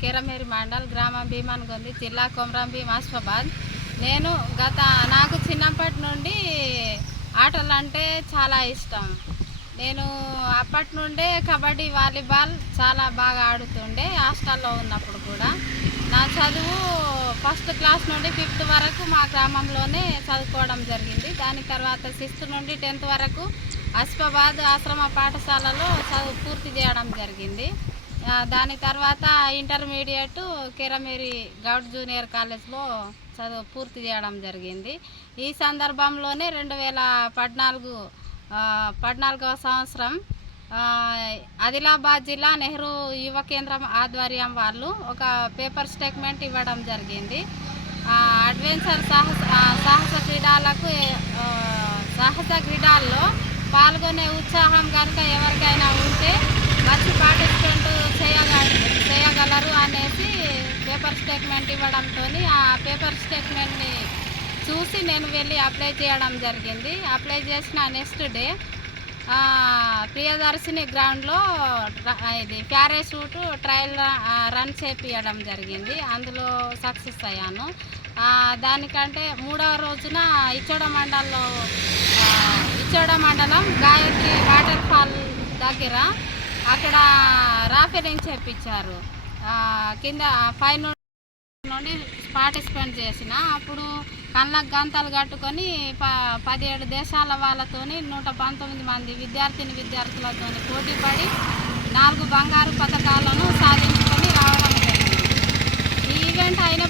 కేరమేరి మండల్, గ్రామం భీమన్గొంది, జిల్లా కొమరంభీం, ఆసిఫాబాద్. నేను నాకు చిన్నప్పటి నుండి ఆటలు అంటే చాలా ఇష్టం. నేను అప్పటి నుండే కబడ్డీ, వాలీబాల్ చాలా బాగా ఆడుతుండే. హాస్టల్లో ఉన్నప్పుడు కూడా నా చదువు ఫస్ట్ క్లాస్ నుండి 5th వరకు మా గ్రామంలోనే చదువుకోవడం జరిగింది. దాని తర్వాత 6th నుండి 10th వరకు ఆసిఫాబాద్ ఆశ్రమ పాఠశాలలో చదువు పూర్తి చేయడం జరిగింది. దాని తర్వాత ఇంటర్మీడియట్ కేరమేరి గౌడ్ జూనియర్ కాలేజ్లో చదువు పూర్తి చేయడం జరిగింది. ఈ సందర్భంలోనే 2014వ సంవత్సరం ఆదిలాబాద్ జిల్లా నెహ్రూ యువ కేంద్రం ఆధ్వర్యం వాళ్ళు ఒక పేపర్ స్టేట్మెంట్ ఇవ్వడం జరిగింది. అడ్వెంచర్ సాహస క్రీడల్లో పాల్గొనే ఉత్సాహం కనుక ఎవరికైనా ఉంటే వచ్చి పార్టిసిపేట్ చేయగలరు అనేసి పేపర్ స్టేట్మెంట్ ఇవ్వడంతో ఆ పేపర్ స్టేట్మెంట్ని చూసి నేను వెళ్ళి అప్లై చేయడం జరిగింది. అప్లై చేసిన నెక్స్ట్ డే ప్రియదర్శిని గ్రౌండ్లో ఇది ప్యారాషూట్ ట్రయల్ రన్ చేపించడం జరిగింది. అందులో సక్సెస్ అయ్యాను. దానికంటే 3వ రోజున ఇచ్చోడ మండలం గాయత్రి వాటర్ ఫాల్ దగ్గర అక్కడ రాఫెలింగ్ చేపించారు. కింద పైన నుండి పార్టిసిపేట్ చేసిన అప్పుడు కళ్ళకు గంతలు కట్టుకొని 17 దేశాల వాళ్ళతోని 119 మంది విద్యార్థులతో పోటీపడి 4 బంగారు పథకాలను సాధించుకొని రావడం జరిగింది. ఈ ఈవెంట్ అయిన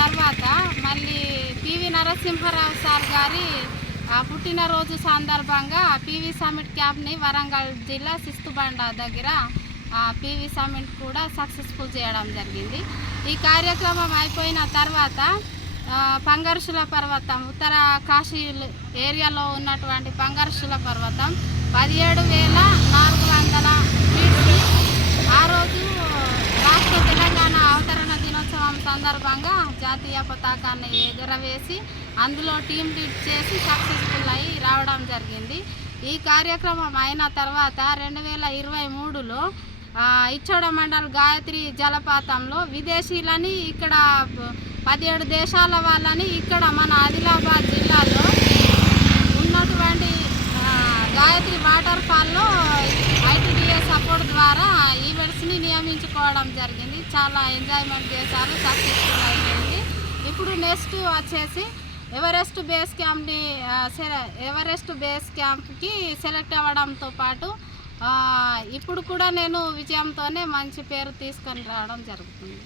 తర్వాత మళ్ళీ పివి నరసింహారావు సార్ గారి పుట్టినరోజు సందర్భంగా పివి సమిట్ క్యాంప్ని వరంగల్ జిల్లా సిస్తుబండ దగ్గర పివి సమిట్ కూడా సక్సెస్ఫుల్ చేయడం జరిగింది. ఈ కార్యక్రమం అయిపోయిన తర్వాత పంగర్షుల పర్వతం, ఉత్తర కాశీ ఏరియాలో ఉన్నటువంటి పంగర్షుల పర్వతం 17,400 ఫీట్స్. ఆ రోజు రాష్ట్ర తెలంగాణ అవతరణ దినోత్సవం సందర్భంగా జాతీయ పతాకాన్ని ఎగురవేసి అందులో టీమ్ లీడ్ చేసి సక్సెస్ఫుల్ అయ్యి రావడం జరిగింది. ఈ కార్యక్రమం అయిన తర్వాత 2023లో ఇచ్చోడ మండల్ గాయత్రి జలపాతంలో విదేశీయులని ఇక్కడ 17 దేశాల వాళ్ళని ఇక్కడ మన ఆదిలాబాద్ జిల్లాలో ఉన్నటువంటి గాయత్రి వాటర్ ఫాల్లో ఐటీడీఏ సపోర్ట్ ద్వారా ఈవెంట్స్ని నియమించుకోవడం జరిగింది. చాలా ఎంజాయ్మెంట్ చేశారు, సక్సెస్ఫుల్ అయింది. ఇప్పుడు నెక్స్ట్ వచ్చేసి ఎవరెస్ట్ బేస్ క్యాంప్కి సెలెక్ట్ అవ్వడంతో పాటు ఇప్పుడు కూడా నేను విజయంతోనే మంచి పేరు తీసుకొని రావడం జరుగుతుంది.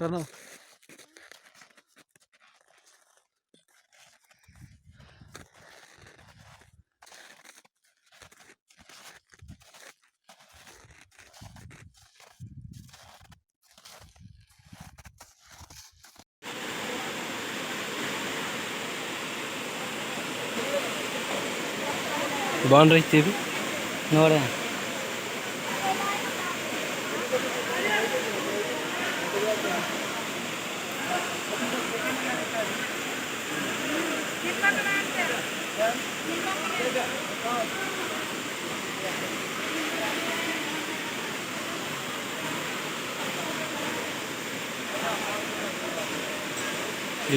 Turn boundary TV ನೋಡ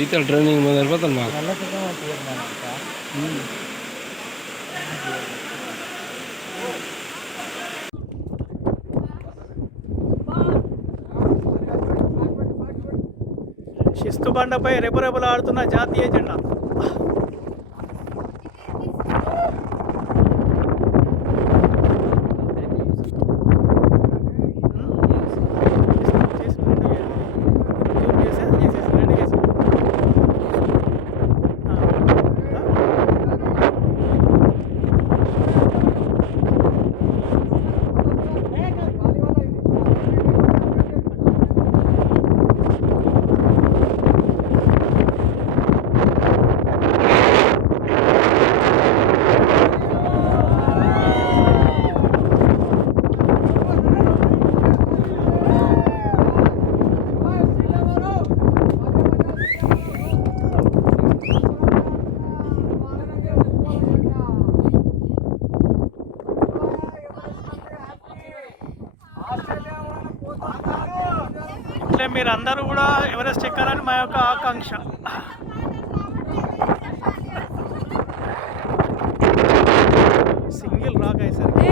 ఈత ట్రైనింగ్ మొదలుపోతాను మాకు ఎస్తుబండపై రెపరెపలాడుతున్న జాతీయ జెండా. అంటే మీరందరూ కూడా ఎవరెస్ట్ ఎక్కాలని మా యొక్క ఆకాంక్ష. సింగిల్ రాక్ అయితే కింద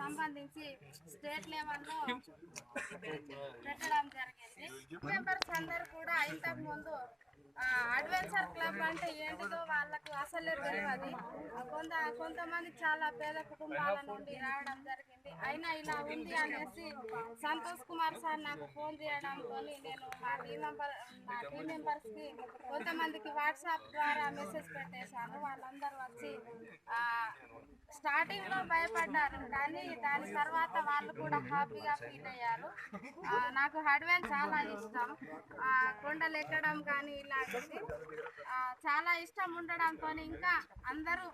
సంబంధించి స్టేట్ లెవెల్లో పెట్టడం జరిగింది. మెంబర్స్ అందరు కూడా ఇంతకు ముందు అడ్వెంచర్ క్లబ్ అంటే ఏంటిదో వాళ్ళకు అసలే తెలియదు. కొంతమంది చాలా పేద కుటుంబాల నుండి రావడం జరిగింది. అయినా ఇలా ఉంది అనేసి సంతోష్ కుమార్ సార్ నాకు ఫోన్ చేయడంతో నేను మా టీం మెంబర్స్కి కొంతమందికి వాట్సాప్ ద్వారా మెసేజ్ పెట్టేశాను. వాళ్ళందరూ వచ్చి స్టార్టింగ్లో భయపడ్డారు, కానీ దాని తర్వాత వాళ్ళు కూడా హ్యాపీగా ఫీల్ అయ్యారు. నాకు అడ్వెంచర్ చాలా ఇష్టం, కొండలు ఎక్కడం కానీ ఇలాంటిది చాలా ఇష్టం ఉండడంతో ఇంకా అందరూ